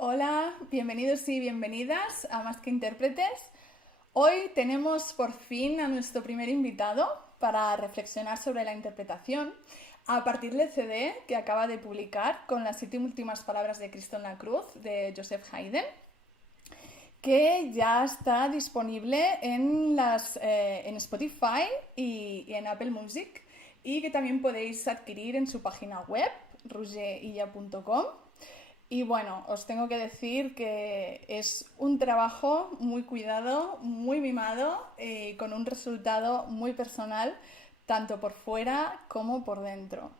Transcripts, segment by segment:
Hola, bienvenidos y bienvenidas a Más que Intérpretes. Hoy tenemos por fin a nuestro primer invitado para reflexionar sobre la interpretación a partir del CD que acaba de publicar con las 7 últimas palabras de Cristo en la cruz de Joseph Haydn, que ya está disponible en Spotify y en Apple Music, y que también podéis adquirir en su página web, rogerilla.com. Y bueno, os tengo que decir que es un trabajo muy cuidado, muy mimado y con un resultado muy personal, tanto por fuera como por dentro.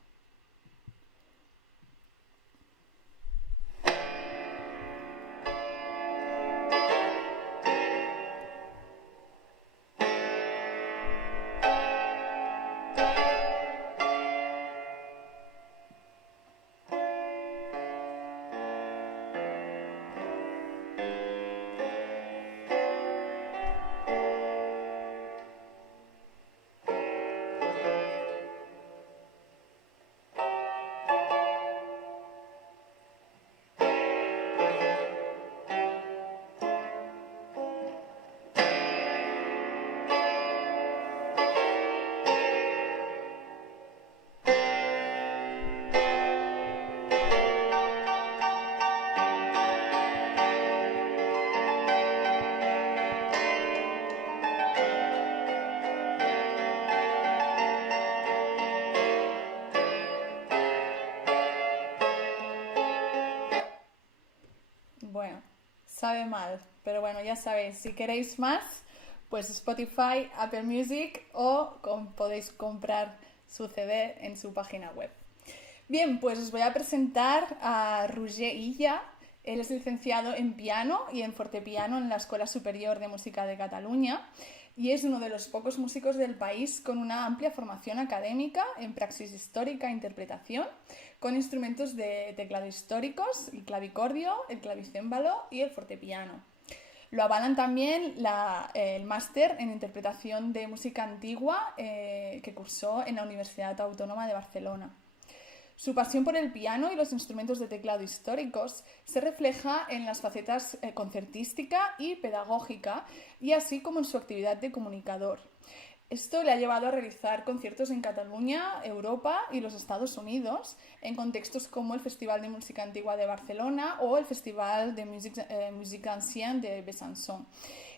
Bueno, sabe mal, pero bueno, ya sabéis, si queréis más, pues Spotify, Apple Music podéis comprar su CD en su página web. Bien, pues os voy a presentar a Roger Illa. Él es licenciado en piano y en fortepiano en la Escuela Superior de Música de Cataluña y es uno de los pocos músicos del país con una amplia formación académica en praxis histórica e interpretación, con instrumentos de teclado históricos, el clavicordio, el clavicémbalo y el fortepiano. Lo avalan también el máster en interpretación de música antigua que cursó en la Universidad Autónoma de Barcelona. Su pasión por el piano y los instrumentos de teclado históricos se refleja en las facetas concertística y pedagógica, y así como en su actividad de comunicador. Esto le ha llevado a realizar conciertos en Cataluña, Europa y los Estados Unidos, en contextos como el Festival de Música Antigua de Barcelona o el Festival de Musique Ancienne de Besançon,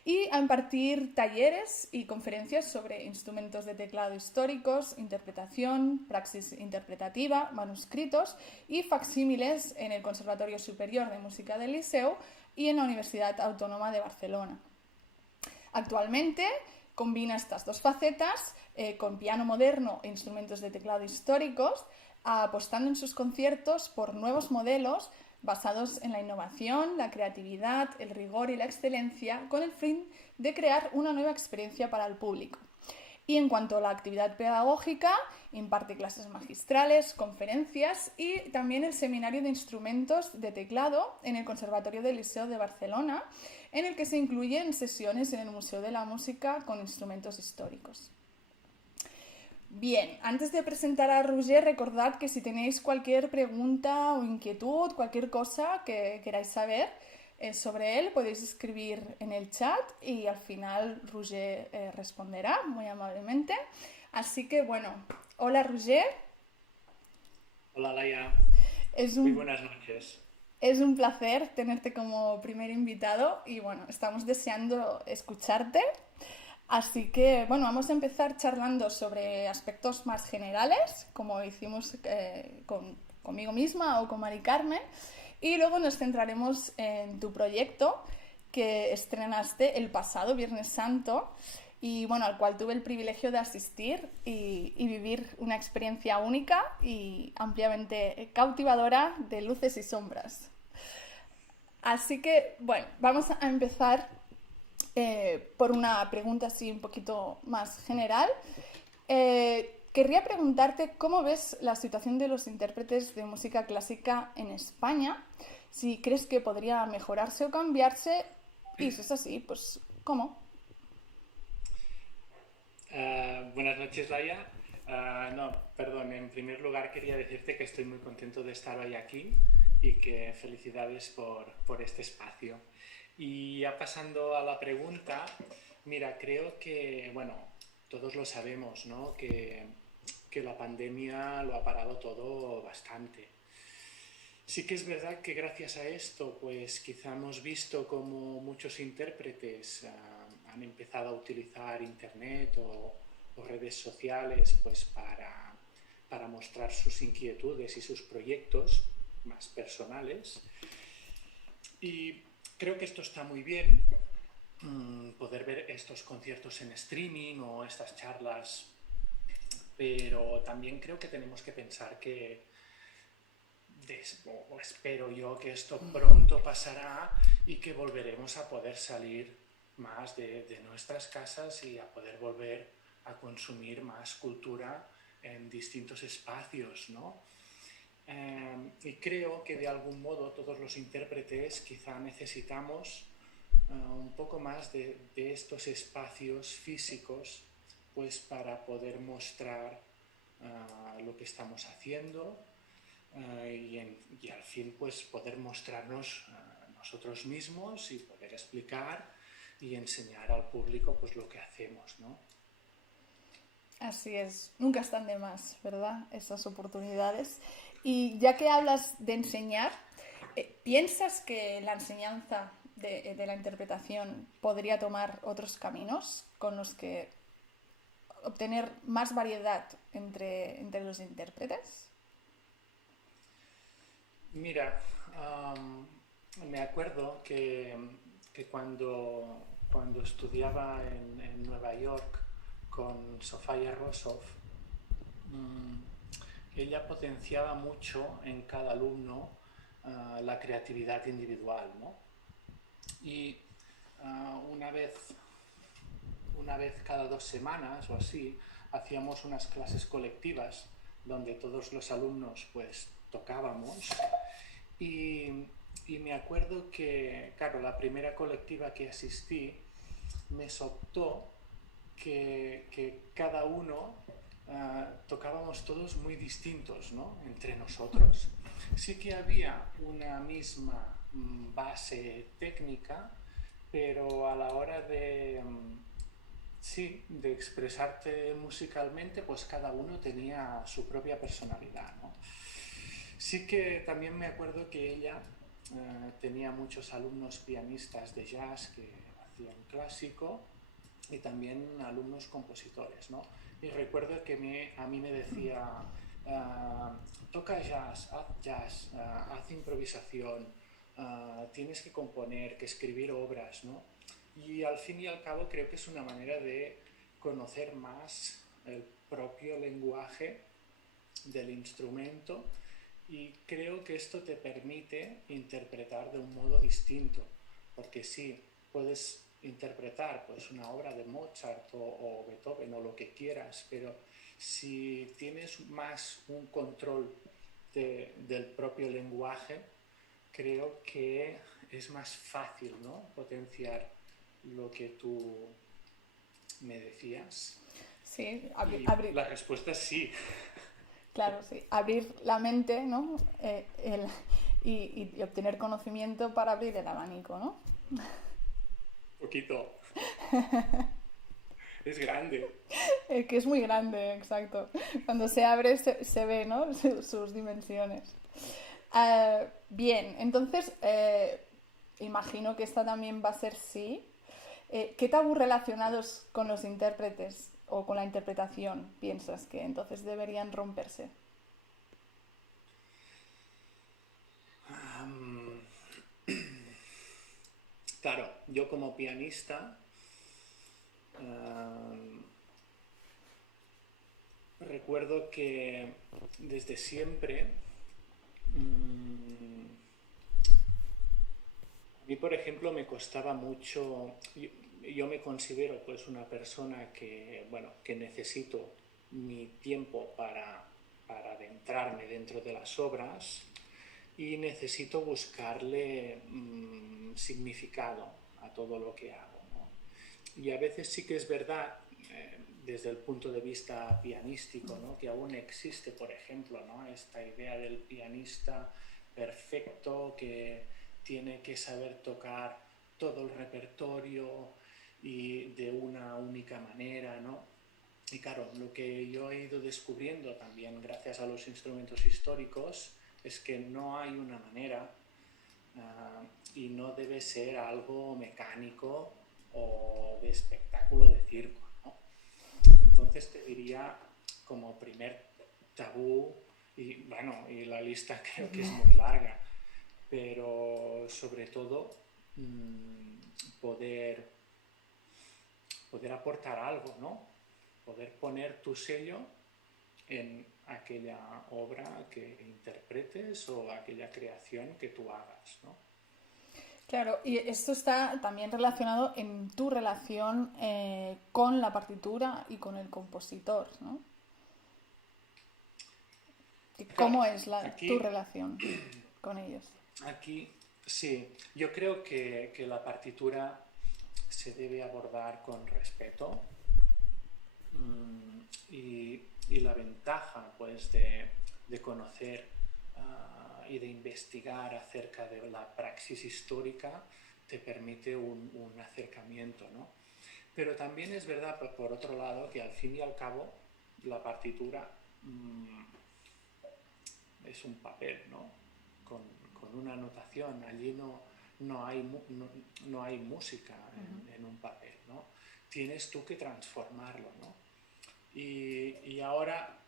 y a impartir talleres y conferencias sobre instrumentos de teclado históricos, interpretación, praxis interpretativa, manuscritos y facsímiles en el Conservatorio Superior de Música del Liceu y en la Universidad Autónoma de Barcelona. Actualmente combina estas dos facetas con piano moderno e instrumentos de teclado históricos, apostando en sus conciertos por nuevos modelos basados en la innovación, la creatividad, el rigor y la excelencia, con el fin de crear una nueva experiencia para el público. Y en cuanto a la actividad pedagógica, imparte clases magistrales, conferencias y también el seminario de instrumentos de teclado en el Conservatorio del Liceu de Barcelona, en el que se incluyen sesiones en el Museo de la Música con instrumentos históricos. Bien, antes de presentar a Roger, recordad que si tenéis cualquier pregunta o inquietud, cualquier cosa que queráis saber sobre él, podéis escribir en el chat y al final Roger responderá muy amablemente. Así que bueno, hola Roger. Hola Laia, Es muy un, buenas noches. es un placer tenerte como primer invitado y bueno, estamos deseando escucharte. Así que, bueno, vamos a empezar charlando sobre aspectos más generales, como hicimos conmigo misma o con Mari Carmen, y luego nos centraremos en tu proyecto que estrenaste el pasado Viernes Santo y, bueno, al cual tuve el privilegio de asistir y vivir una experiencia única y ampliamente cautivadora de luces y sombras. Así que, bueno, vamos a empezar por una pregunta así un poquito más general. Querría preguntarte cómo ves la situación de los intérpretes de música clásica en España, si crees que podría mejorarse o cambiarse, y si es así, pues ¿cómo? Buenas noches Laia. No, perdón, en primer lugar quería decirte que estoy muy contento de estar hoy aquí y que felicidades por este espacio. Y ya pasando a la pregunta, mira, creo que, bueno, todos lo sabemos, ¿no? Que la pandemia lo ha parado todo bastante. Sí que es verdad que gracias a esto, pues quizá hemos visto como muchos intérpretes han empezado a utilizar internet o redes sociales pues para mostrar sus inquietudes y sus proyectos más personales. Y creo que esto está muy bien, poder ver estos conciertos en streaming o estas charlas, pero también creo que tenemos que pensar que o espero yo que esto pronto pasará y que volveremos a poder salir más de nuestras casas y a poder volver a consumir más cultura en distintos espacios, ¿no? Y creo que de algún modo todos los intérpretes quizá necesitamos un poco más de estos espacios físicos pues para poder mostrar lo que estamos haciendo, y al fin pues poder mostrarnos nosotros mismos y poder explicar y enseñar al público pues lo que hacemos, ¿no? Así es, nunca están de más, ¿verdad? Esas oportunidades. Y ya que hablas de enseñar, ¿piensas que la enseñanza de la interpretación podría tomar otros caminos con los que obtener más variedad entre los intérpretes? Mira, me acuerdo que cuando estudiaba en Nueva York con Sofía Rosov, mm, ella potenciaba mucho en cada alumno la creatividad individual, ¿no? Y una vez cada 2 semanas o así, hacíamos unas clases colectivas donde todos los alumnos pues tocábamos y, y me acuerdo que, claro, la primera colectiva que asistí me soltó que cada uno tocábamos todos muy distintos, ¿no? Entre nosotros. Sí que había una misma base técnica, pero a la hora sí, de expresarte musicalmente, pues cada uno tenía su propia personalidad, ¿no? Sí que también me acuerdo que ella tenía muchos alumnos pianistas de jazz que hacían clásico y también alumnos compositores, ¿no? Y recuerdo que a mí me decía, toca jazz, haz improvisación, tienes que componer, que escribir obras, ¿no? Y al fin y al cabo creo que es una manera de conocer más el propio lenguaje del instrumento y creo que esto te permite interpretar de un modo distinto, porque sí, puedes interpretar pues una obra de Mozart o Beethoven o lo que quieras, pero si tienes más un control del propio lenguaje, creo que es más fácil, ¿no? Potenciar lo que tú me decías. Sí, Y abrir, la respuesta es sí. claro, sí, abrir la mente, ¿no? Y obtener conocimiento para abrir el abanico, ¿no? Poquito. Es grande. Que es muy grande, exacto. Cuando se abre se ve, ¿no? Sus dimensiones. Bien, entonces imagino que esta también va a ser sí. ¿Qué tabú relacionados con los intérpretes o con la interpretación piensas que entonces deberían romperse? Um, claro, yo como pianista recuerdo que desde siempre a mí, por ejemplo, me costaba mucho. Yo me considero pues una persona que, bueno, que necesito mi tiempo para adentrarme dentro de las obras y necesito buscarle significado a todo lo que hago, ¿no? Y a veces sí que es verdad, desde el punto de vista pianístico, ¿no? Que aún existe, por ejemplo, ¿no? Esta idea del pianista perfecto, que tiene que saber tocar todo el repertorio y de una única manera, ¿no? Y claro, lo que yo he ido descubriendo también gracias a los instrumentos históricos es que no hay una manera y no debe ser algo mecánico o de espectáculo de circo, ¿no? Entonces te diría como primer tabú, y bueno, y la lista creo que es muy larga, pero sobre todo poder, poder aportar algo, ¿no? Poder poner tu sello en aquella obra que interpretes o aquella creación que tú hagas, ¿no? Claro, y esto está también relacionado en tu relación con la partitura y con el compositor, ¿no? Claro, ¿Cómo es tu aquí, relación con ellos? aquí sí, yo creo que la partitura se debe abordar con respeto y la ventaja pues de conocer y de investigar acerca de la praxis histórica te permite un acercamiento, ¿no? Pero también es verdad, por otro lado, que al fin y al cabo la partitura es un papel, ¿no? Con una notación. Allí no hay música en un papel, ¿no? Tienes tú que transformarlo, ¿no? Y ahora,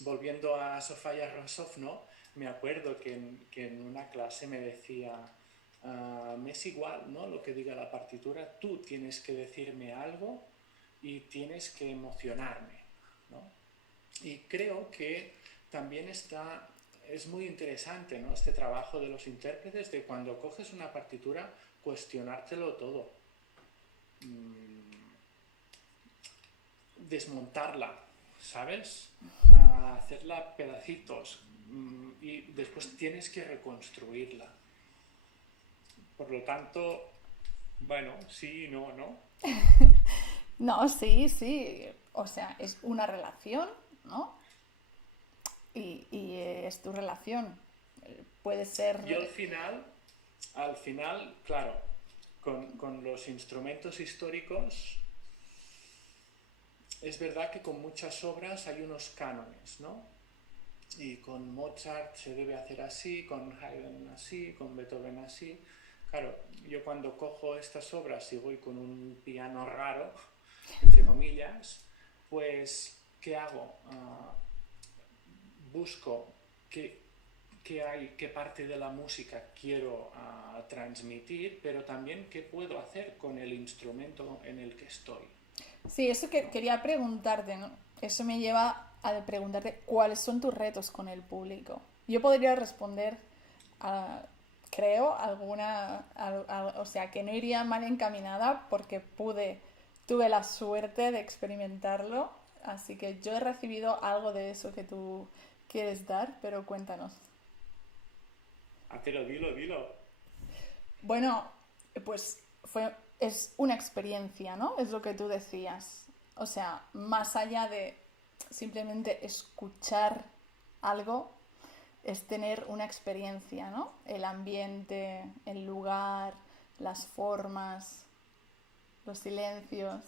volviendo a Sofía Rosov, ¿no? Me acuerdo que en una clase me decía, me es igual, ¿no? Lo que diga la partitura, tú tienes que decirme algo y tienes que emocionarme, ¿no? Y creo que también es muy interesante, ¿no? Este trabajo de los intérpretes, de cuando coges una partitura, cuestionártelo todo, desmontarla, ¿sabes? Hacerla pedacitos y después tienes que reconstruirla. Por lo tanto, bueno, sí y no, ¿no? No, sí, sí. O sea, es una relación, ¿no? Y es tu relación. Puede Yo ser. al final, claro, con los instrumentos históricos, es verdad que con muchas obras hay unos cánones, ¿no? Y con Mozart se debe hacer así, con Haydn así, con Beethoven así. Claro, yo cuando cojo estas obras y voy con un piano raro, entre comillas, pues, ¿qué hago? Busco qué parte de la música quiero transmitir, pero también qué puedo hacer con el instrumento en el que estoy, Sí, eso que ¿no? quería preguntarte, ¿no? Eso me lleva a preguntarte cuáles son tus retos con el público. Yo podría responder, a, creo, o sea, que no iría mal encaminada porque tuve la suerte de experimentarlo, así que yo he recibido algo de eso que tú quieres dar, pero cuéntanos. Pero dilo. Bueno, pues es una experiencia, ¿no? Es lo que tú decías. O sea, más allá de simplemente escuchar algo, es tener una experiencia, ¿no? El ambiente, el lugar, las formas, los silencios.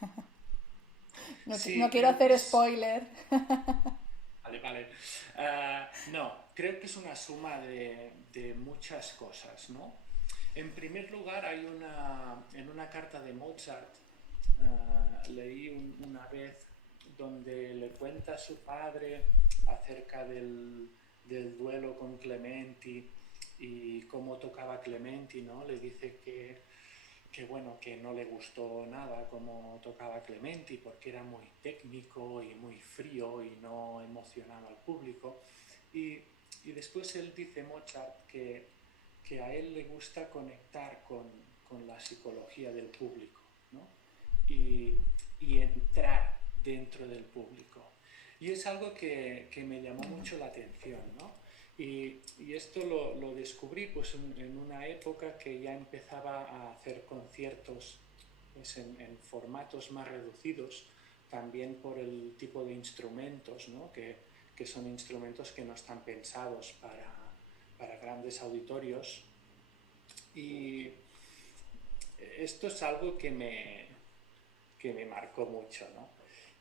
No, no Sí, quiero creo que hacer es... spoiler. Vale, vale. No, creo que es una suma de muchas cosas, ¿no? En primer lugar, en una carta de Mozart, leí una vez donde le cuenta a su padre acerca del duelo con Clementi y cómo tocaba Clementi, ¿no? Le dice que bueno, que no le gustó nada cómo tocaba Clementi porque era muy técnico y muy frío y no emocionaba al público. Y, y después él dice, Mozart, que a él le gusta conectar con la psicología del público, ¿no? y, y entrar dentro del público. Y es algo que me llamó mucho la atención, ¿no? Y esto lo descubrí pues en una época que ya empezaba a hacer conciertos pues, en formatos más reducidos, también por el tipo de instrumentos, ¿no? Que son instrumentos que no están pensados para grandes auditorios. Y esto es algo que me marcó mucho, ¿no?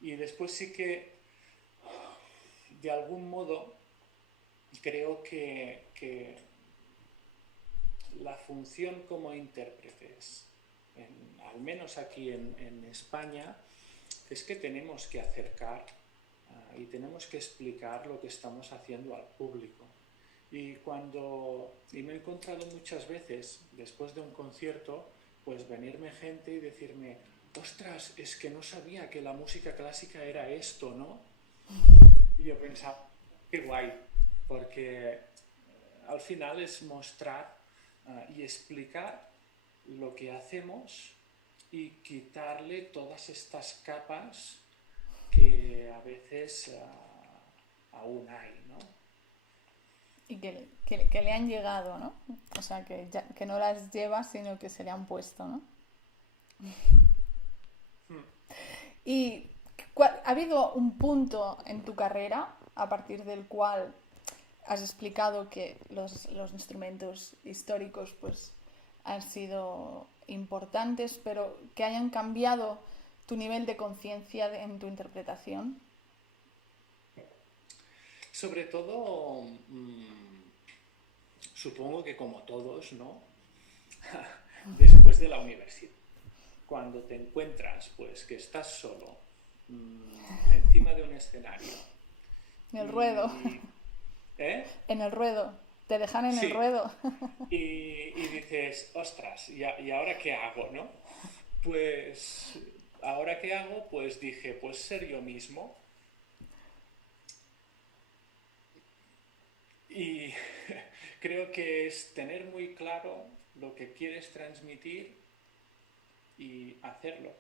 Y después sí que, de algún modo, creo que la función como intérpretes, al menos aquí en España, es que tenemos que acercar y tenemos que explicar lo que estamos haciendo al público. Y me he encontrado muchas veces, después de un concierto, pues venirme gente y decirme, ostras, es que no sabía que la música clásica era esto, ¿no? Y yo pensaba, qué guay, porque al final es mostrar y explicar lo que hacemos y quitarle todas estas capas que a veces aún hay, ¿no? Y que le han llegado, ¿no? O sea, que no las lleva, sino que se le han puesto, ¿no? ¿Y ha habido un punto en tu carrera a partir del cual has explicado que los instrumentos históricos pues han sido importantes, pero que hayan cambiado tu nivel de conciencia en tu interpretación? Sobre todo, supongo que como todos, ¿no? Después de la universidad, cuando te encuentras, pues, que estás solo, encima de un escenario En el ruedo. y... ¿Eh? En el ruedo. Te dejan en el Sí. ruedo. Y dices, ostras, ¿y ahora qué hago, no? Pues, ¿ahora qué hago? Pues dije, pues ser yo mismo. Y creo que es tener muy claro lo que quieres transmitir y hacerlo.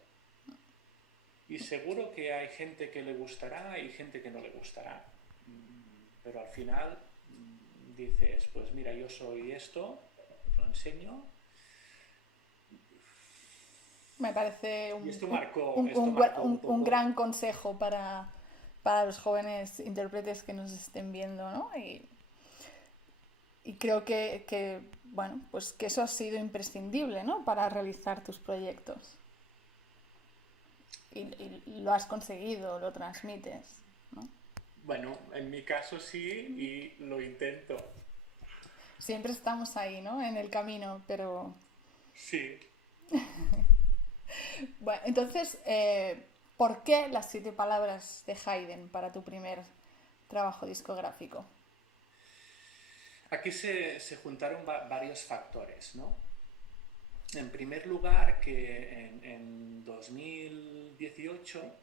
Y seguro que hay gente que le gustará y gente que no le gustará. Pero al final dices, pues mira, yo soy esto, os lo enseño. Me parece Y esto marcó un un poco. gran consejo para los jóvenes intérpretes que nos estén viendo, ¿no? Y creo bueno, pues que eso ha sido imprescindible, ¿no? Para realizar tus proyectos. Y lo has conseguido, lo transmites, ¿no? Bueno, en mi caso sí y lo intento. Siempre estamos ahí, ¿no? En el camino, pero... Sí. Bueno, entonces, ¿por qué las 7 palabras de Haydn para tu primer trabajo discográfico? Aquí se juntaron varios factores, ¿no? En primer lugar, que en 2018,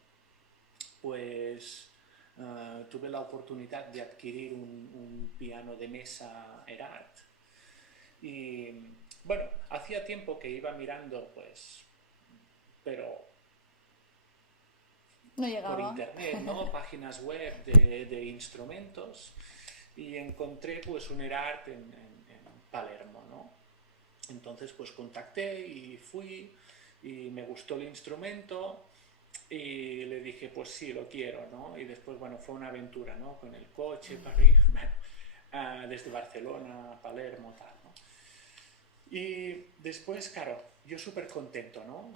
pues tuve la oportunidad de adquirir un piano de mesa Erard. Y bueno, hacía tiempo que iba mirando, pues, pero No por llegaba. internet, ¿no? Páginas web de instrumentos y encontré pues un Erard en Palermo, ¿no? Entonces pues contacté y fui y me gustó el instrumento y le dije pues sí, lo quiero, ¿no? Y después bueno, fue una aventura, ¿no? Con el coche para ir, desde Barcelona a Palermo, tal, ¿no? Y después, claro, yo súper contento, ¿no?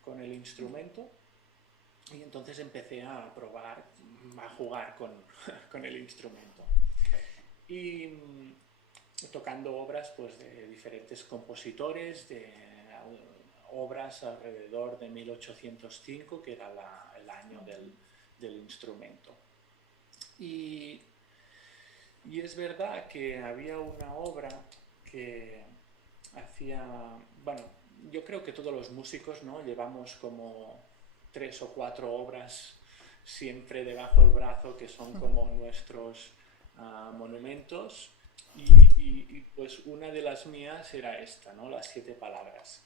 Con el instrumento. Y entonces empecé a probar, a jugar con el instrumento. Y tocando obras pues, de diferentes compositores, de obras alrededor de 1805, que era el año del instrumento. Y es verdad que había una obra que hacía, bueno, yo creo que todos los músicos, ¿no? Llevamos como 3 o 4 obras siempre debajo del brazo que son como nuestros monumentos y pues una de las mías era esta, ¿no? Las 7 palabras.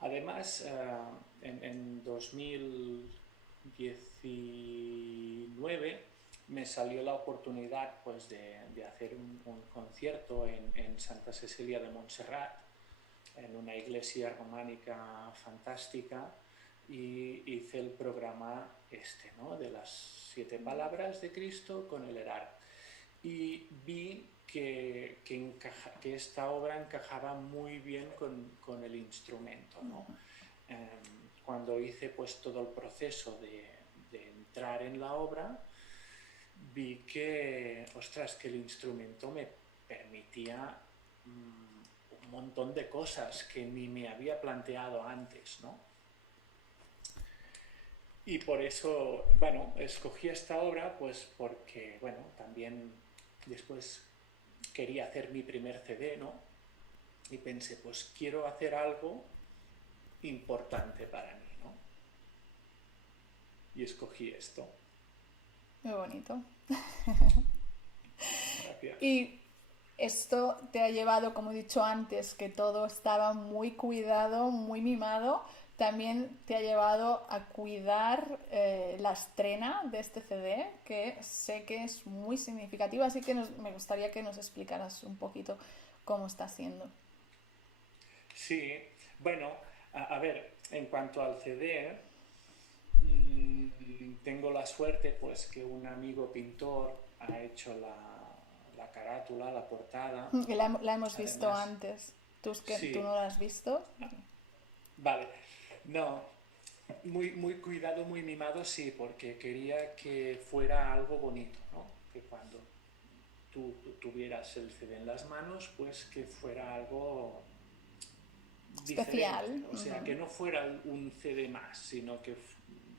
Además, en 2019 me salió la oportunidad pues, de hacer un concierto en Santa Cecilia de Montserrat, en una iglesia románica fantástica, y hice el programa ¿no? De las 7 palabras de Cristo con el Erard. Y vi que esta obra encajaba muy bien con el instrumento, ¿no? Cuando hice pues todo el proceso de entrar en la obra, vi que, ostras, que el instrumento me permitía un montón de cosas que ni me había planteado antes, ¿no? Y por eso, bueno, escogí esta obra, pues porque, bueno, también después quería hacer mi primer CD, ¿no? Y pensé, pues quiero hacer algo importante para mí, ¿no? Y escogí esto. Muy bonito. Gracias. Y esto te ha llevado, como he dicho antes, que todo estaba muy cuidado, muy mimado. También te ha llevado a cuidar la estrena de este CD, que sé que es muy significativa, así que me gustaría que nos explicaras un poquito cómo está siendo. Sí, bueno, a ver, en cuanto al CD, tengo la suerte pues que un amigo pintor ha hecho la carátula, la portada. La hemos visto Además, antes. ¿Tú no sí, la has visto? vale. No, muy cuidado, muy mimado, sí, porque quería que fuera algo bonito, ¿no? Que cuando tú tuvieras el CD en las manos, pues que fuera algo Especial. diferente, o sea, que no fuera un CD más, sino que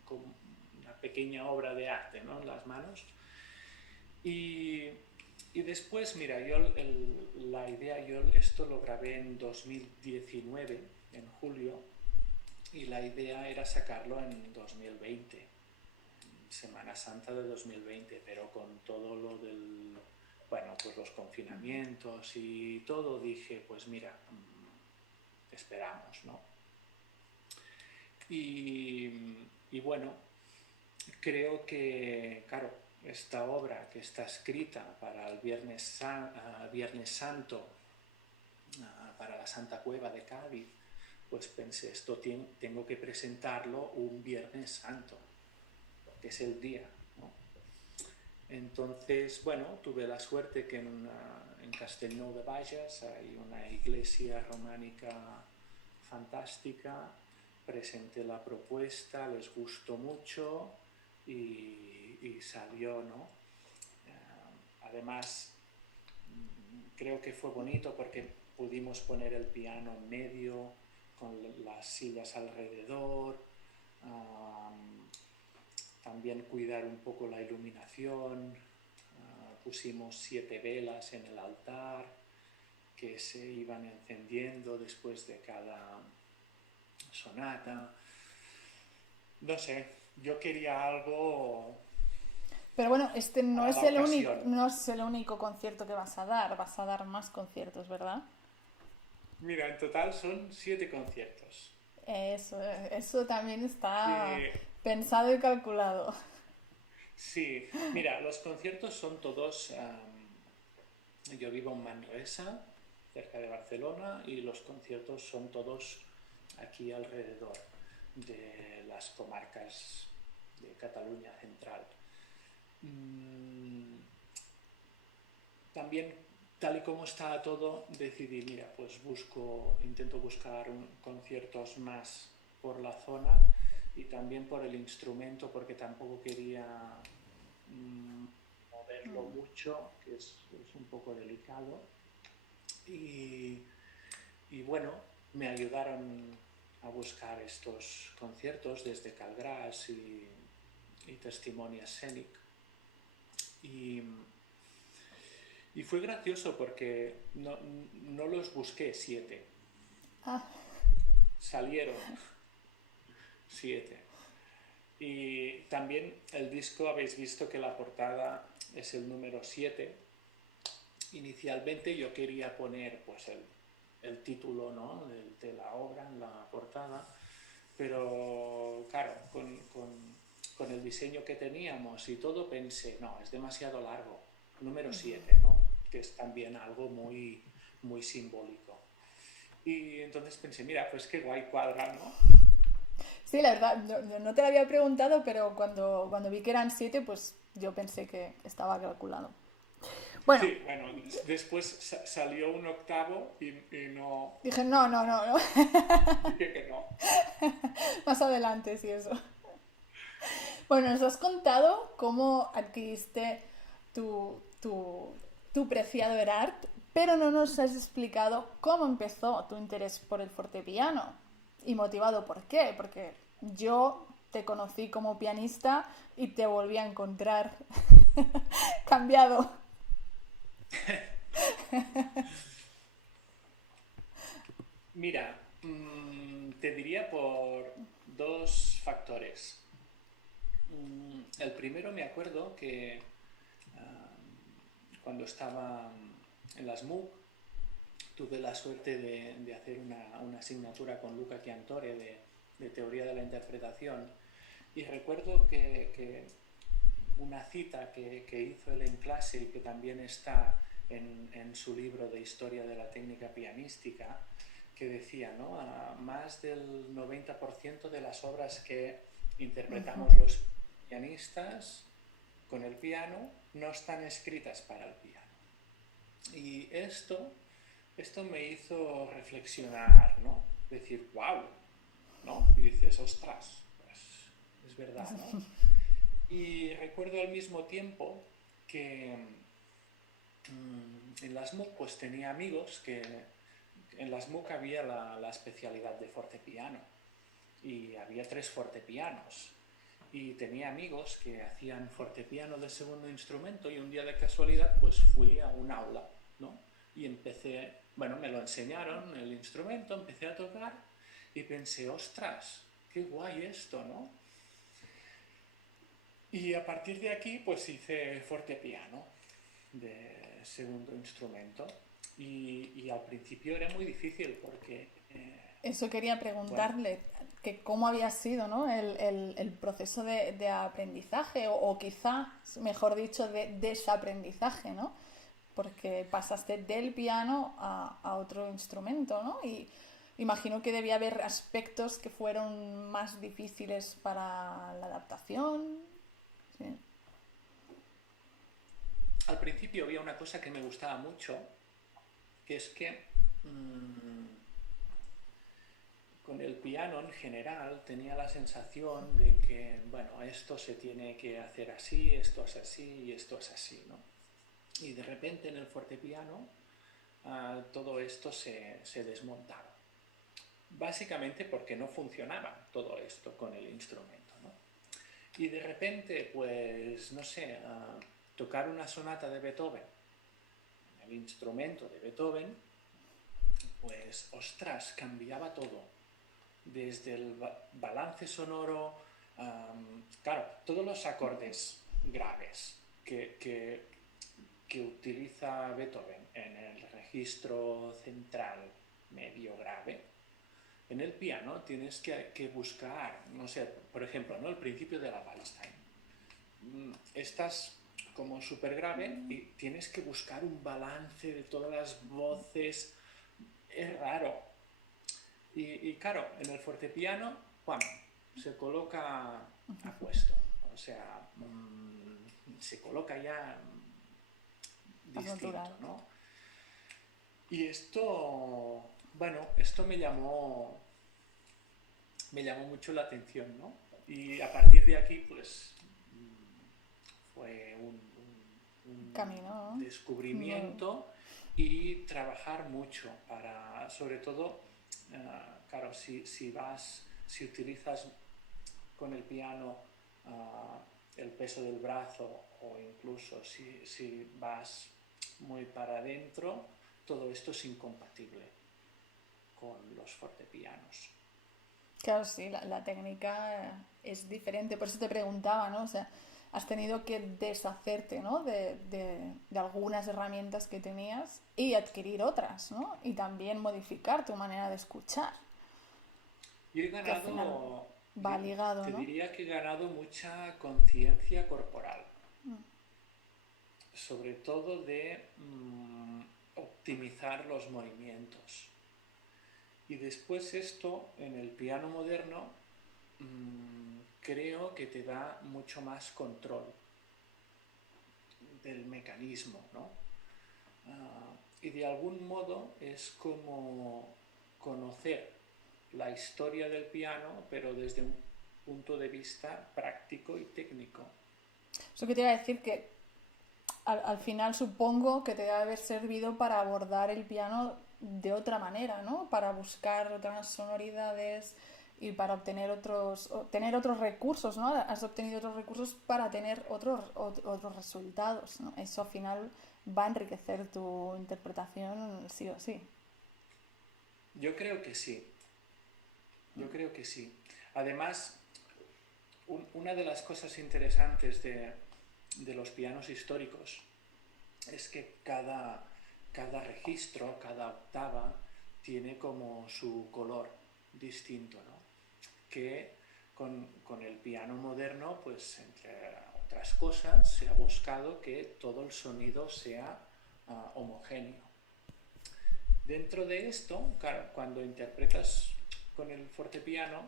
como una pequeña obra de arte, ¿no? En las manos. Y, y después, mira, la idea, yo esto lo grabé en 2019, en julio, y la idea era sacarlo en 2020, Semana Santa de 2020, pero con todo lo del, bueno, pues los confinamientos y todo, dije, pues mira, esperamos, ¿no? Y bueno, creo que, claro, esta obra que está escrita para el Viernes Santo, para la Santa Cueva de Cádiz, pues pensé, esto tengo que presentarlo un Viernes Santo, que es el día, ¿no? Entonces, bueno, tuve la suerte que en Castellnou de Bages hay una iglesia románica fantástica, presenté la propuesta, les gustó mucho y salió, ¿no? Además, creo que fue bonito porque pudimos poner el piano en medio, con las sillas alrededor, también cuidar un poco la iluminación, pusimos 7 velas en el altar que se iban encendiendo después de cada sonata. No sé, yo quería algo Pero bueno, este para la ocasión. no es el único concierto que vas a dar más conciertos, ¿verdad? Mira, en total son 7 conciertos. Eso también está Eh, pensado y calculado. sí, mira, los conciertos son todos... yo vivo en Manresa, cerca de Barcelona, y los conciertos son todos aquí alrededor de las comarcas de Cataluña Central. También, tal y como está todo, decidí, mira, pues intento buscar conciertos más por la zona y también por el instrumento, porque tampoco quería moverlo mucho, que es un poco delicado. Y, y bueno, me ayudaron a buscar estos conciertos desde Calgras y Testimony Scenic. Y fue gracioso porque no los busqué 7, Ah, salieron 7. Y también el disco, habéis visto que la portada es el número 7. Inicialmente yo quería poner pues el título, ¿no?, de la obra en la portada, pero claro, con el diseño que teníamos y todo pensé, no, es demasiado largo, número 7, ¿no?, que es también algo muy, muy simbólico. Y entonces pensé, mira, pues qué guay cuadra, ¿no? sí, la verdad, yo no te lo había preguntado, pero cuando vi que eran 7, pues yo pensé que estaba calculado. Bueno, Sí, bueno, después salió un octavo y no, dije, no, no, no, no. dije que no. Más adelante, sí, eso. Bueno, nos has contado cómo adquiriste tu preciado Erart, pero no nos has explicado cómo empezó tu interés por el fortepiano y motivado por qué, porque yo te conocí como pianista y te volví a encontrar cambiado. Mira, te diría por dos factores. El primero me acuerdo que cuando estaba en las MOOC tuve la suerte de hacer una asignatura con Luca Chiantore de teoría de la interpretación y recuerdo que una cita que hizo él en clase y que también está en su libro de historia de la técnica pianística, que decía, ¿no? Más del 90% de las obras que interpretamos los pianistas con el piano no están escritas para el piano. Y esto me hizo reflexionar, ¿no? Decir, wow, ¿no? Y dices, ostras, pues es verdad, ¿no? Y recuerdo al mismo tiempo que en las MOOC pues tenía amigos que en las MOOC había la especialidad de fortepiano y había 3 fortepianos y tenía amigos que hacían fortepiano de segundo instrumento y un día de casualidad pues fui a un aula, ¿no? Y empecé, bueno, me lo enseñaron el instrumento, empecé a tocar y pensé, ostras, qué guay esto, ¿no? Y a partir de aquí pues hice fortepiano de segundo instrumento y al principio era muy difícil porque, Eso quería bueno, preguntarle, que cómo había sido, ¿no? el proceso de aprendizaje o quizá, mejor dicho, de desaprendizaje, ¿no? Porque pasaste del piano a otro instrumento, ¿no? Y imagino que debía haber aspectos que fueron más difíciles para la adaptación. Sí. al principio había una cosa que me gustaba mucho, que es que mmm, con el piano en general tenía la sensación de que, bueno, esto se tiene que hacer así, esto es así y esto es así, ¿no? Y de repente en el fortepiano todo esto se desmontaba. Básicamente porque no funcionaba todo esto con el instrumento, ¿no? Y de repente, pues, no sé, tocar una sonata de Beethoven, el instrumento de Beethoven, pues, ostras, cambiaba todo. Desde el balance sonoro, claro, todos los acordes graves que utiliza Beethoven en el registro central medio grave, en el piano tienes que buscar, no sé, por ejemplo, ¿no? El principio de la Waldstein. Estás como súper grave y tienes que buscar un balance de todas las voces. Es raro. Y claro, en el fortepiano, ¡pam!, se coloca a puesto. O sea, se coloca ya Más distinto, natural. ¿no? Y esto, bueno, esto me llamó mucho la atención, ¿no? Y a partir de aquí, pues, fue un Camino, ¿no? descubrimiento y trabajar mucho para, sobre todo, claro, si utilizas con el piano el peso del brazo o incluso si vas muy para adentro, todo esto es incompatible con los fortepianos. Claro, sí, la técnica es diferente. Por eso te preguntaba, ¿no? O sea, has tenido que deshacerte, ¿no? De algunas herramientas que tenías y adquirir otras, ¿no? Y también modificar tu manera de escuchar, Y he que al final ganado, va ligado, te ¿no? diría que he ganado mucha conciencia corporal, sobre todo de optimizar los movimientos. Y después esto, en el piano moderno, creo que te da mucho más control del mecanismo, ¿no? Y de algún modo es como conocer la historia del piano, pero desde un punto de vista práctico y técnico. Eso que te iba a decir que al final supongo que te debe haber servido para abordar el piano de otra manera, ¿no? Para buscar otras sonoridades y para tener otros recursos, ¿no? Has obtenido otros recursos para tener otros resultados, ¿no? Eso al final va a enriquecer tu interpretación sí o sí. Yo creo que sí, yo creo que sí. Además, una de las cosas interesantes de los pianos históricos es que cada registro, cada octava, tiene como su color distinto, ¿no? Que con el piano moderno, pues entre otras cosas, se ha buscado que todo el sonido sea homogéneo. Dentro de esto, claro, cuando interpretas con el fortepiano,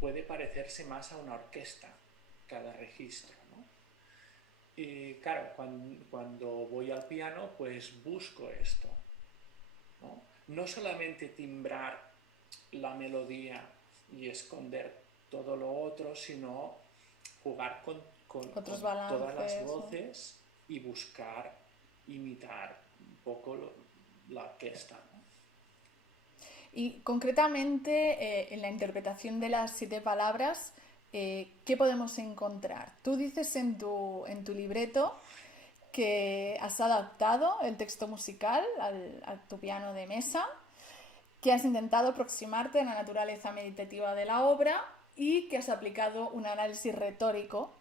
puede parecerse más a una orquesta cada registro, ¿no? Y claro, cuando voy al piano, pues busco esto, ¿no? No solamente timbrar la melodía y esconder todo lo otro, sino jugar Otros con todas las balances, ¿no? voces y buscar imitar un poco la orquesta, ¿no? Y concretamente, en la interpretación de las 7 palabras, ¿qué podemos encontrar? Tú dices en tu libreto que has adaptado el texto musical a tu piano de mesa, que has intentado aproximarte a la naturaleza meditativa de la obra y que has aplicado un análisis retórico.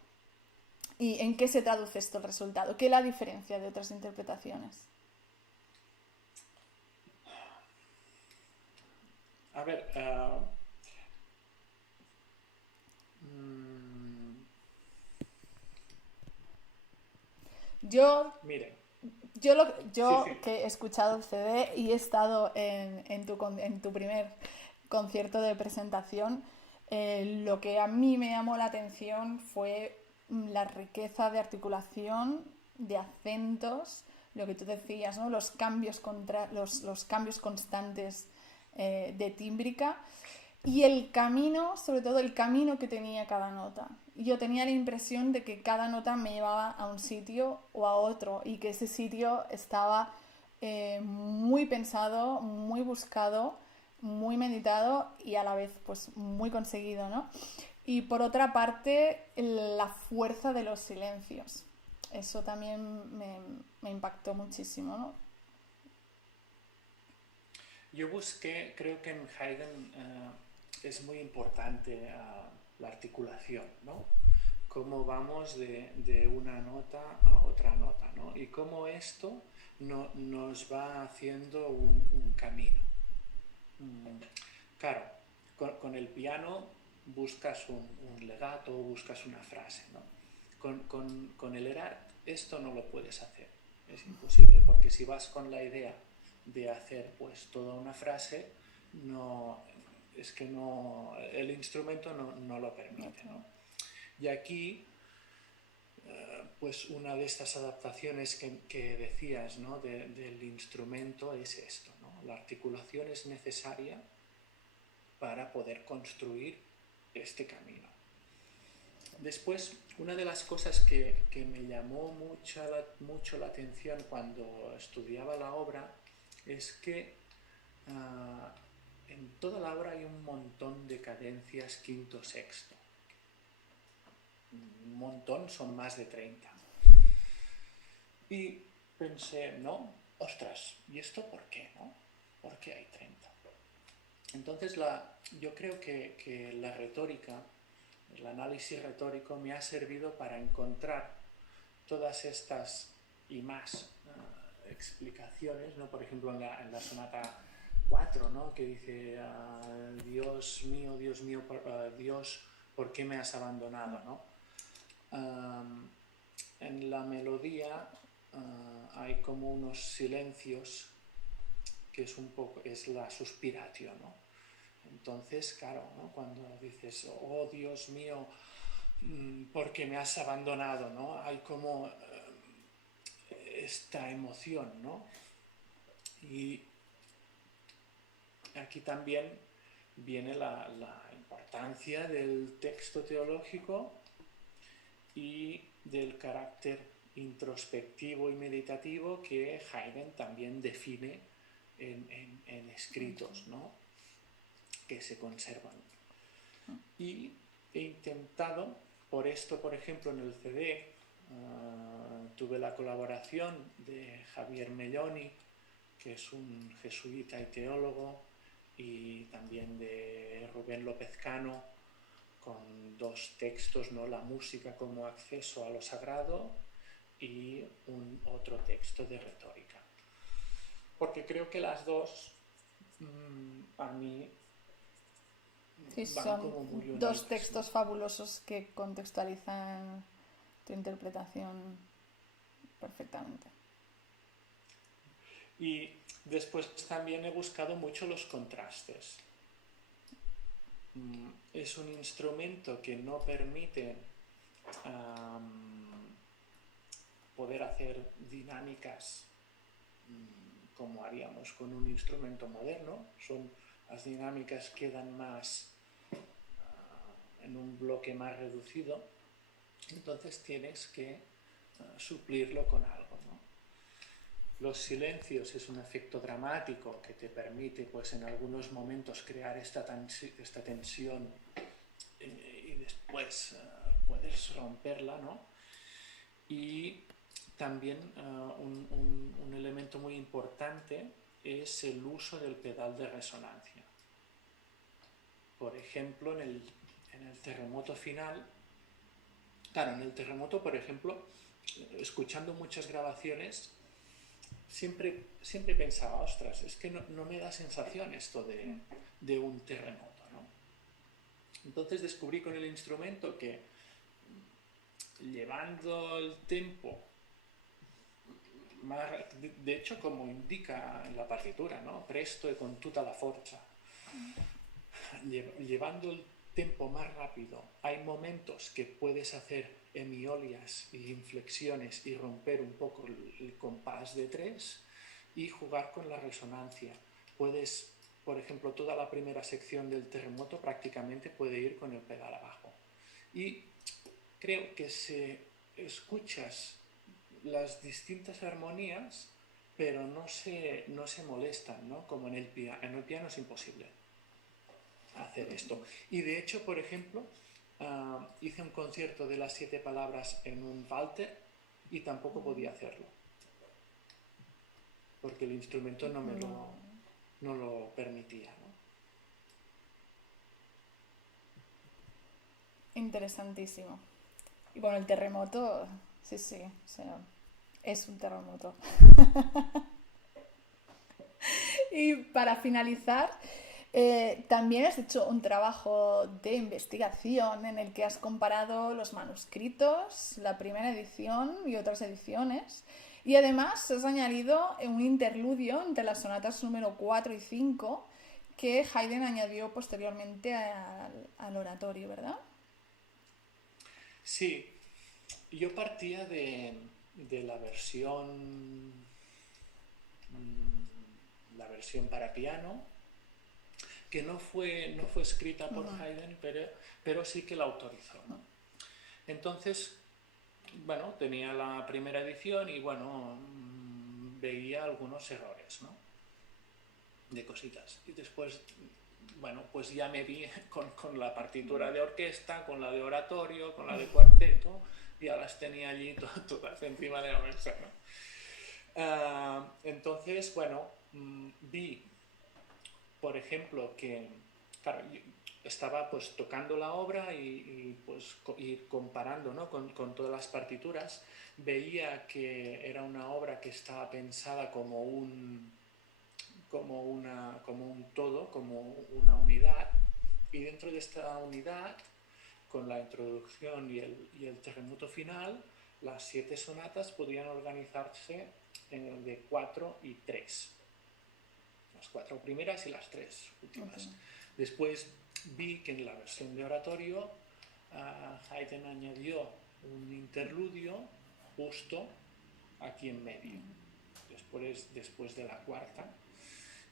¿Y en qué se traduce esto el resultado? ¿Qué es la diferencia de otras interpretaciones? A ver, mm, Yo miren, sí, yo sí, que he escuchado el CD y he estado en tu primer concierto de presentación, lo que a mí me llamó la atención fue la riqueza de articulación, de acentos, lo que tú decías, ¿no? Los cambios constantes de tímbrica y el camino, sobre todo el camino que tenía cada nota. Yo tenía la impresión de que cada nota me llevaba a un sitio o a otro y que ese sitio estaba muy pensado, muy buscado, muy meditado y a la vez pues muy conseguido, ¿no? Y por otra parte, la fuerza de los silencios. Eso también me impactó muchísimo, ¿no? yo busqué, creo que en Haydn es muy importante la articulación, ¿no? Cómo vamos de una nota a otra nota, ¿no? Y cómo esto nos va haciendo un camino. Mm, Claro, con el piano buscas un legato, buscas una frase, ¿no? Con el ERAT esto no lo puedes hacer, es imposible, porque si vas con la idea de hacer pues toda una frase, no, es que no, el instrumento no lo permite, ¿no? Y aquí, pues una de estas adaptaciones que decías, ¿no? Del instrumento es esto, ¿no? La articulación es necesaria para poder construir este camino. Después, una de las cosas que me llamó mucho la atención cuando estudiaba la obra es que uh, en toda la obra hay un montón de cadencias quinto, sexto. Un montón, son más de 30. Y pensé, no, ostras, ¿y esto por qué, no? ¿Por qué hay 30? Entonces yo creo que la retórica, el análisis retórico me ha servido para encontrar todas estas y más explicaciones, ¿no? Por ejemplo, en la sonata 4, ¿no? Que dice, Dios mío, Dios, ¿por qué me has abandonado? ¿No? En la melodía hay como unos silencios que es la suspiratio, ¿no? Entonces, claro, ¿no? Cuando dices, oh Dios mío, ¿por qué me has abandonado? ¿No? Hay como esta emoción, ¿no? Y aquí también viene la importancia del texto teológico y del carácter introspectivo y meditativo que Haydn también define en escritos, ¿no? Que se conservan. Y he intentado, por esto, por ejemplo, en el CD tuve la colaboración de Javier Melloni, que es un jesuita y teólogo, y también de Rubén López Cano, con 2 textos, ¿no? La música como acceso a lo sagrado y otro texto de retórica. Porque creo que las dos a mí Sí, van son como muy unidas, 2 textos ¿no? fabulosos que contextualizan tu interpretación perfectamente. Y después también he buscado mucho los contrastes. Es un instrumento que no permite poder hacer dinámicas como haríamos con un instrumento moderno. Las dinámicas quedan más en un bloque más reducido, entonces tienes que suplirlo con algo, ¿no? Los silencios es un efecto dramático que te permite, pues, en algunos momentos crear esta tensión y después puedes romperla, ¿no? Y también un elemento muy importante es el uso del pedal de resonancia. Por ejemplo, en el terremoto final, claro, en el terremoto, por ejemplo, escuchando muchas grabaciones, siempre pensaba, ostras, es que no me da sensación esto de un terremoto, ¿no? Entonces descubrí con el instrumento que llevando el tempo, de hecho como indica en la partitura, ¿no? Presto e con tutta la forza, llevando el tempo más rápido, hay momentos que puedes hacer hemiolias y inflexiones y romper un poco el compás de 3 y jugar con la resonancia. Puedes, por ejemplo, toda la primera sección del terremoto prácticamente puede ir con el pedal abajo. Y creo que si escuchas las distintas armonías, pero no se molestan, ¿no? Como en el piano. En el piano es imposible hacer esto. Y de hecho, por ejemplo, hice un concierto de las 7 palabras en un Walter y tampoco podía hacerlo. Porque el instrumento no lo permitía, ¿no? Interesantísimo. Y bueno, el terremoto, sí, sí, o sea, es un terremoto. Y para finalizar, también has hecho un trabajo de investigación en el que has comparado los manuscritos, la primera edición y otras ediciones. Y además has añadido un interludio entre las sonatas número 4 y 5 que Haydn añadió posteriormente al oratorio, ¿verdad? Sí, yo partía de la versión para piano, que no fue escrita por Haydn, pero sí que la autorizó, ¿no? Entonces, bueno, tenía la primera edición y, bueno, veía algunos errores, ¿no? De cositas. Y después, bueno, pues ya me vi con la partitura de orquesta, con la de oratorio, con la de cuarteto, ya las tenía allí todas encima de la mesa, ¿no? Entonces, bueno, vi, por ejemplo, que, claro, estaba pues tocando la obra y pues ir comparando, ¿no? con todas las partituras, veía que era una obra que estaba pensada como un todo, como una unidad, y dentro de esta unidad, con la introducción y el terremoto final, las 7 sonatas podían organizarse de 4 y 3. Las 4 primeras y las 3 últimas. Okay. Después vi que en la versión de oratorio Haydn añadió un interludio justo aquí en medio, después de la cuarta,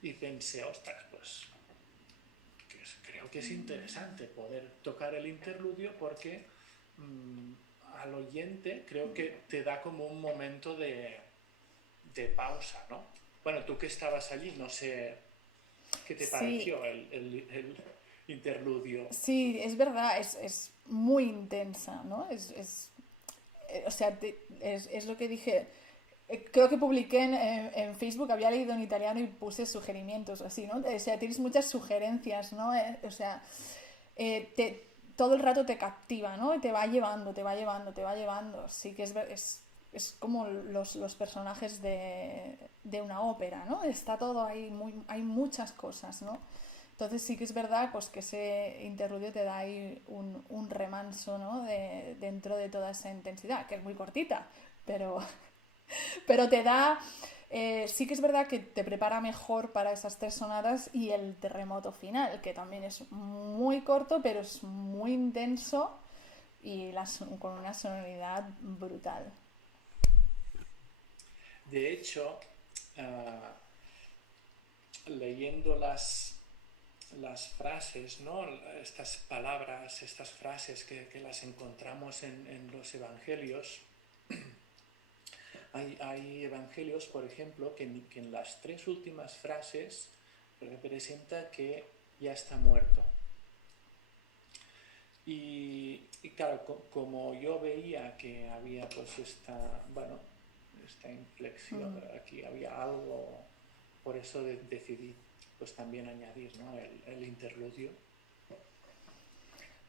y pensé, ostras, pues creo que es interesante poder tocar el interludio porque al oyente creo que te da como un momento de pausa, ¿no? Bueno, tú que estabas allí, no sé qué te Sí, pareció el interludio. sí, es verdad, es muy intensa, ¿no? O sea, es lo que dije. Creo que publiqué en Facebook, había leído en italiano y puse sugerimientos, así, ¿no? O sea, tienes muchas sugerencias, ¿no? O sea, todo el rato te captiva, ¿no? Y te va llevando, te va llevando, te va llevando. Sí que es como los personajes de una ópera, ¿no? Está todo ahí, hay muchas cosas, ¿no? Entonces sí que es verdad pues, que ese interludio te da ahí un remanso, ¿no? Dentro de toda esa intensidad, que es muy cortita, pero, pero te da... sí que es verdad que te prepara mejor para esas 3 sonatas y el terremoto final, que también es muy corto, pero es muy intenso y con una sonoridad brutal. De hecho, uh, leyendo las frases, ¿no? Estas palabras, estas frases que las encontramos en los evangelios, hay evangelios, por ejemplo, que en las 3 últimas frases representa que ya está muerto. Y claro, como yo veía que había pues esta inflexión, aquí había algo, por eso decidí pues también añadir, ¿no? el interludio.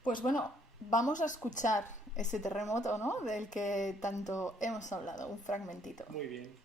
Pues bueno, vamos a escuchar ese terremoto, ¿no? Del que tanto hemos hablado, un fragmentito. Muy bien.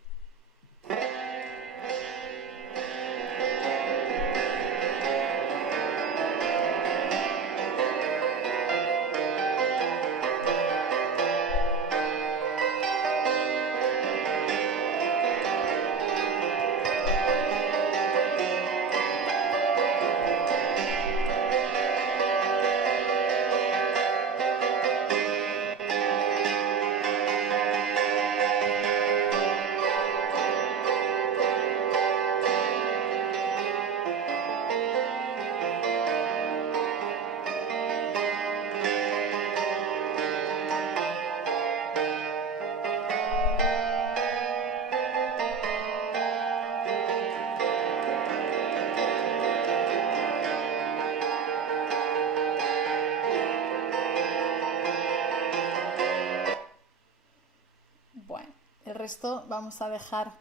Bueno, el resto vamos a dejar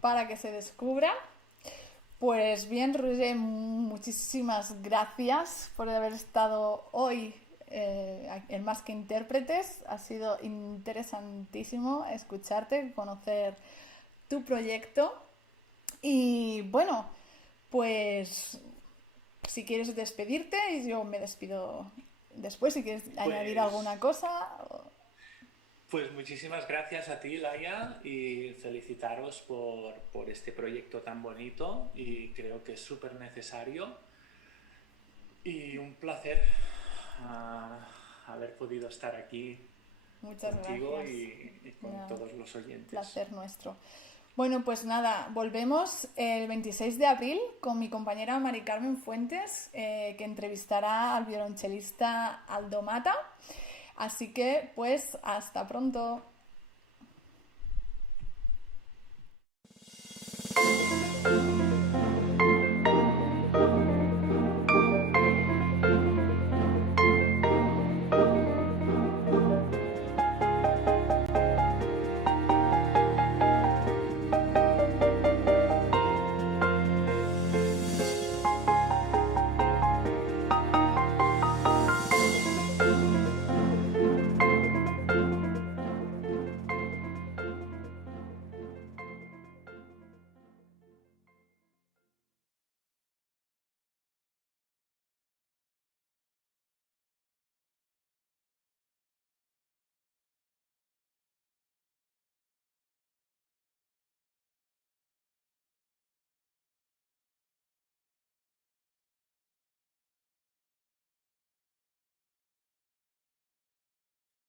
para que se descubra. Pues bien, Roger, muchísimas gracias por haber estado hoy en Más que Intérpretes. Ha sido interesantísimo escucharte, conocer tu proyecto. Y bueno, pues si quieres despedirte, yo me despido después. Si quieres añadir Pues, alguna cosa. pues muchísimas gracias a ti, Laia, y felicitaros por este proyecto tan bonito y creo que es súper necesario y un placer haber podido estar aquí Muchas contigo gracias. y con No, todos los oyentes. placer nuestro. Bueno, pues nada, volvemos el 26 de abril con mi compañera Mari Carmen Fuentes, que entrevistará al violonchelista Aldo Mata. Así que, pues, hasta pronto.